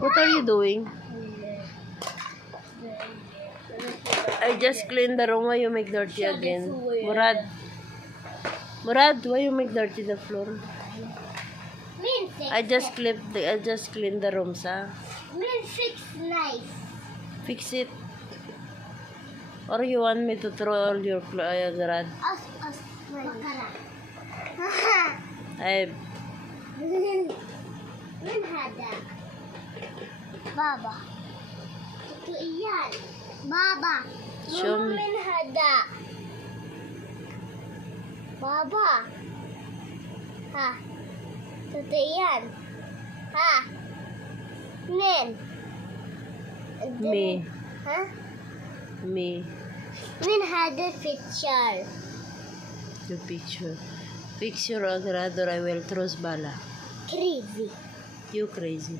What are you doing? I just clean the room. Why you make dirty again? Murad. Murad, why you make dirty the floor? I just clean the rooms, ah. Fix nice. Fix it. Or you want me to throw all your garage? I. Min hada. Baba. Ito iyan. Baba. Show me. Min hada. Baba. Ha. Ito iyan. Ha. Min. Me. Ha? Me. Min hada picture. The picture. Fix your garage or I will throw bala. Crazy. You crazy.